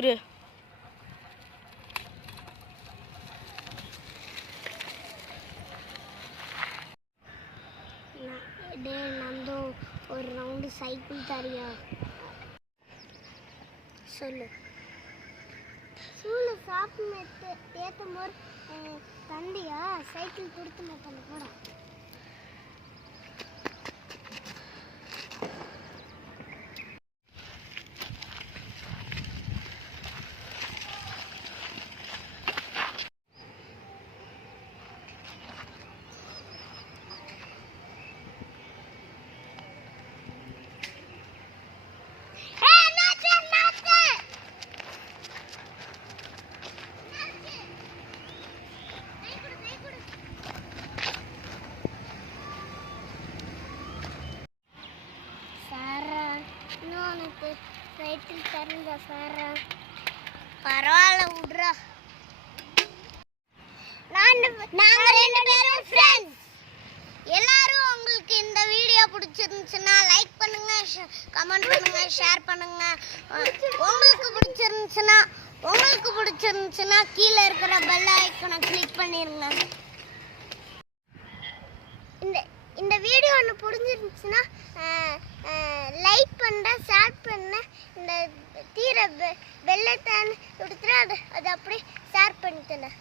இரு. நந்தோ ஒரு round cycle தரியா சொல்லு. சூழல் சாப்பிட்டு ஏற்றும் போது தந்தியா சைக்கிள் கொடுத்து மாட்டாங்க கூட. சைக்கிள் தருங்க சாரா. பரவாயில்ல விட்றா. நாங்க 2 பேரும் ஃப்ரெண்ட்ஸ். எல்லாரும் உங்களுக்கு இந்த வீடியோ பிடிச்சிருந்துச்சுன்னா லைக் பண்ணுங்க, கமெண்ட் பண்ணுங்க, ஷேர் பண்ணுங்க. உங்களுக்கு பிடிச்சிருந்துச்சுன்னா கீழே இருக்கிற பெல் ஐகானை கிளிக் பண்ணிருங்க. இந்த வீடியோ ஒன்று பிடிச்சிருந்துச்சுன்னா லைக் பண்ணுற, ஷேர் பண்ண, இந்த தீர வெள்ளை கொடுத்துட்டு அது அப்படியே ஷேர் பண்ணிட்டேன்.